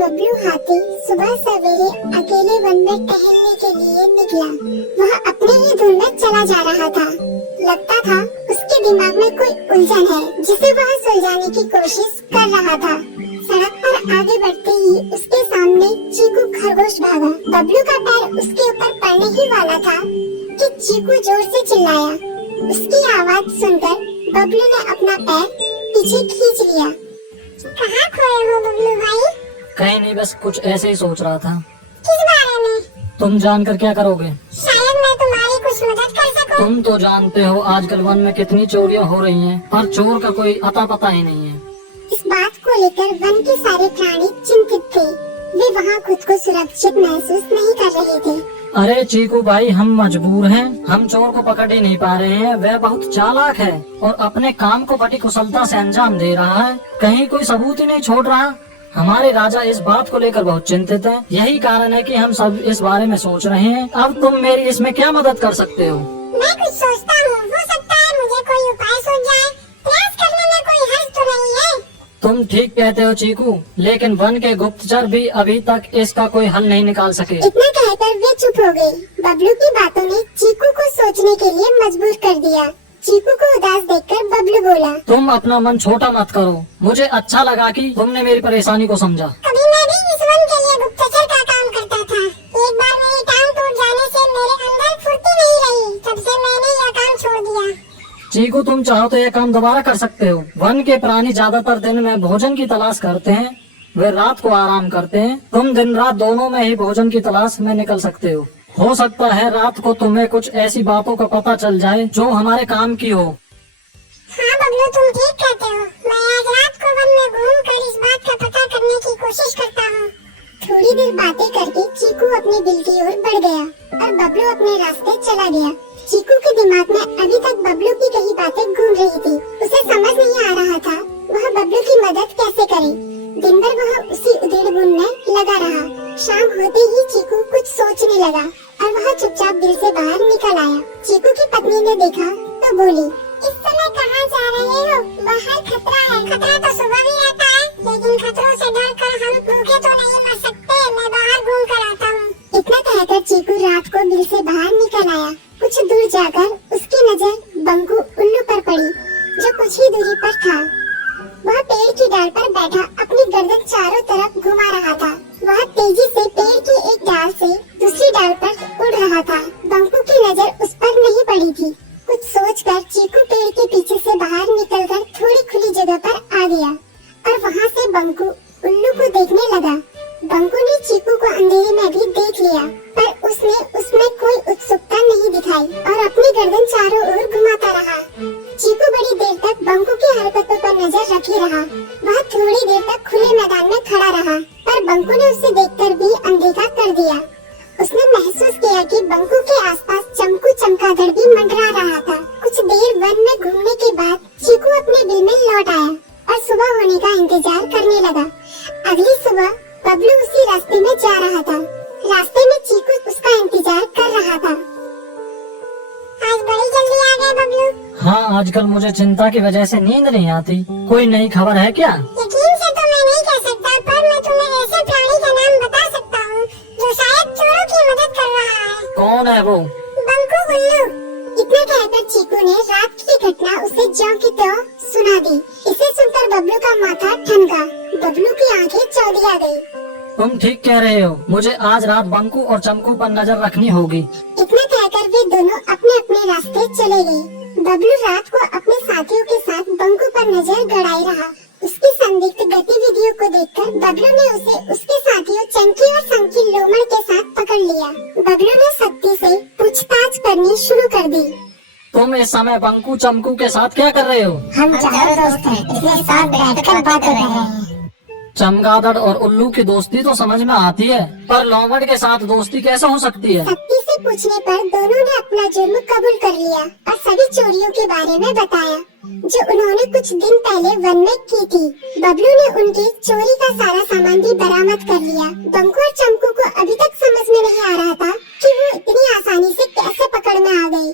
बबलू हाथी सुबह सवेरे अकेले वन में टहलने के लिए निकला। वह अपने ही धुन में चला जा रहा था। लगता था उसके दिमाग में कोई उलझन है जिसे वह सुलझाने की कोशिश कर रहा था। सड़क पर आगे बढ़ते ही उसके सामने चीकू खरगोश भागा। बबलू का पैर उसके ऊपर पड़ने ही वाला था कि चीकू जोर से चिल्लाया। उसकी आवाज सुनकर बबलू ने अपना पैर पीछे खींच लिया। कहाँ खोए हो बबलू भाई? कहीं नहीं, बस कुछ ऐसे ही सोच रहा था। किस बारे में? तुम जानकर क्या करोगे? शायद मैं तुम्हारी कुछ मदद कर सकूं। तुम तो जानते हो आजकल वन में कितनी चोरियां हो रही हैं, पर चोर का कोई अता पता ही नहीं है। इस बात को लेकर वन के सारे प्राणी चिंतित थे। वे वहाँ खुद को सुरक्षित महसूस नहीं कर रहे थे। अरे चीकू भाई, हम मजबूर हैं। हम चोर को पकड़ ही नहीं पा रहे हैं। वह बहुत चालाक है और अपने काम को बड़ी कुशलता से अंजाम दे रहा है। कहीं कोई सबूत ही नहीं छोड़ रहा। हमारे राजा इस बात को लेकर बहुत चिंतित हैं। यही कारण है कि हम सब इस बारे में सोच रहे हैं। अब तुम मेरी इसमें क्या मदद कर सकते हो? मैं कुछ सोचता हूँ, हो सकता है मुझे कोई उपाय सूझ जाए। प्रयास करने में कोई हर्ज तो नहीं है। तुम ठीक कहते हो चीकू, लेकिन वन के गुप्तचर भी अभी तक इसका कोई हल नहीं निकाल सके। इतना कहकर वे चुप हो गए। बबलू की बातों ने चीकू को सोचने के लिए मजबूर कर दिया। चीकू को उदास देखकर बबलू बोला, तुम अपना मन छोटा मत करो। मुझे अच्छा लगा कि तुमने मेरी परेशानी को समझा। कभी मैं भी इस वन के लिए गुप्तचर का काम करता था। एक बार मेरी टांग टूट जाने से मेरे अंदर फुर्ती नहीं रही। तब से मैंने यह काम छोड़ दिया। चीकू, तुम चाहो तो यह काम दोबारा कर सकते हो। वन के प्राणी ज्यादातर दिन में भोजन की तलाश करते हैं, वे रात को आराम करते हैं। तुम दिन रात दोनों में ही भोजन की तलाश में निकल सकते हो। हो सकता है रात को तुम्हें कुछ ऐसी बातों का पता चल जाए जो हमारे काम की हो। हाँ बबलू, तुम ठीक कहते हो। मैं आज रात को वन में घूमकर इस बात का पता करने की कोशिश करता हूँ। थोड़ी देर बातें करके चीकू अपने बिल की ओर बढ़ गया और बबलू अपने रास्ते चला गया। चीकू के दिमाग में अभी तक बबलू की कही बातें घूम रही थी। उसे समझ नहीं आ रहा था वह बबलू की मदद कैसे करे। दिन भर वह उसी उधेड़-बुन में लगा रहा। शाम होते ही चीकू कुछ सोचने लगा और वह चुपचाप बिल से बाहर निकल आया। चीकू की पत्नी ने देखा तो बोली, इस समय कहाँ जा रहे हो? बाहर खतरा है। खतरा तो सुबह भी रहता है, लेकिन खतरों से डरकर हम भूखे तो नहीं मर सकते। मैं बाहर घूम कर आता हूँ। इतना कहकर चीकू रात को बिल से बाहर निकल आया। कुछ दूर जाकर उसकी नजर बंकू उल्लू पर पड़ी, जो कुछ ही दूरी पर था। वह पेड़ की डाल पर बैठा अपनी गर्दन चारों तरफ घुमा रहा था। वह तेजी से पेड़ की एक डाल से दूसरी डाल पर उड़ रहा था। बंकू की नजर उस पर नहीं पड़ी थी। कुछ सोचकर चीकू पेड़ के पीछे से बाहर निकलकर थोड़ी खुली जगह पर आ गया और वहाँ से बंकू उल्लू को देखने लगा। बंकू ने चीकू को अंधेरे में भी देख लिया, पर उसने उसमें कोई उत्सुकता नहीं दिखाई और अपनी गर्दन चारों ओर घुमाता रहा। चीकू बड़ी देर तक बंकू की हरकतों पर नजर रखे रहा। वह थोड़ी देर तक खुले मैदान में खड़ा रहा, पर बंकू ने उसे देखकर भी अनदेखा कर दिया। उसने महसूस किया कि बंकू के आसपास चमकू चमगादड़ भी मंडरा रहा था। कुछ देर वन में घूमने के बाद चीकू अपने बिल में लौट आया और सुबह होने का इंतजार करने लगा। अगली सुबह बबलू उसी रास्ते में जा रहा था। रास्ते में चीकू उसका इंतजार कर रहा था। आज बड़ी जल्दी आ गए बबलू। हाँ, आजकल मुझे चिंता की वजह से नींद नहीं आती। कोई नई खबर है क्या? यकीन से तो मैं नहीं कह सकता, पर मैं तुम्हें ऐसे प्राणी का नाम बता सकता हूँ जो शायद चोरों की मदद कर रहा है। कौन है वो? बंकू उल्लू। इतना कहकर चीकू ने रात की घटना उसे ज्यों की त्यों सुना दी। इसे सुनकर बबलू का माथा ठनका। बबलू की आंखें चौधिया गई। तुम ठीक कह रहे हो। मुझे आज रात बंकू और चमकू पर नजर रखनी होगी। इतना कहकर वे दोनों अपने अपने रास्ते चले गए। बबलू रात को अपने साथियों के साथ बंकू पर नजर गड़ाए रहा। उसकी संदिग्ध गतिविधियों को देखकर बबलू ने उसे उसके साथियों चंकी और संकी लोमड़ के साथ पकड़ लिया। बबलू ने सख्ती से पूछताछ करनी शुरू कर दी। तुम इस समय बंकू चमकू के साथ क्या कर रहे हो? हम चारों दोस्त हैं, इसलिए साथ बैठकर बात कर रहे हैं। चमगादड़ और उल्लू की दोस्ती तो समझ में आती है, पर लोमड़ के साथ दोस्ती कैसे हो सकती है? सख्ती से पूछने पर दोनों ने अपना जुर्म कबूल कर लिया और सभी चोरियों के बारे में बताया जो उन्होंने कुछ दिन पहले वन में की थी। बबलू ने उनके चोरी का सारा सामान भी बरामद कर लिया। बंकू और चमकू को अभी तक समझ में नहीं आ रहा था कि वो इतनी आसानी से कैसे पकड़ में आ गए।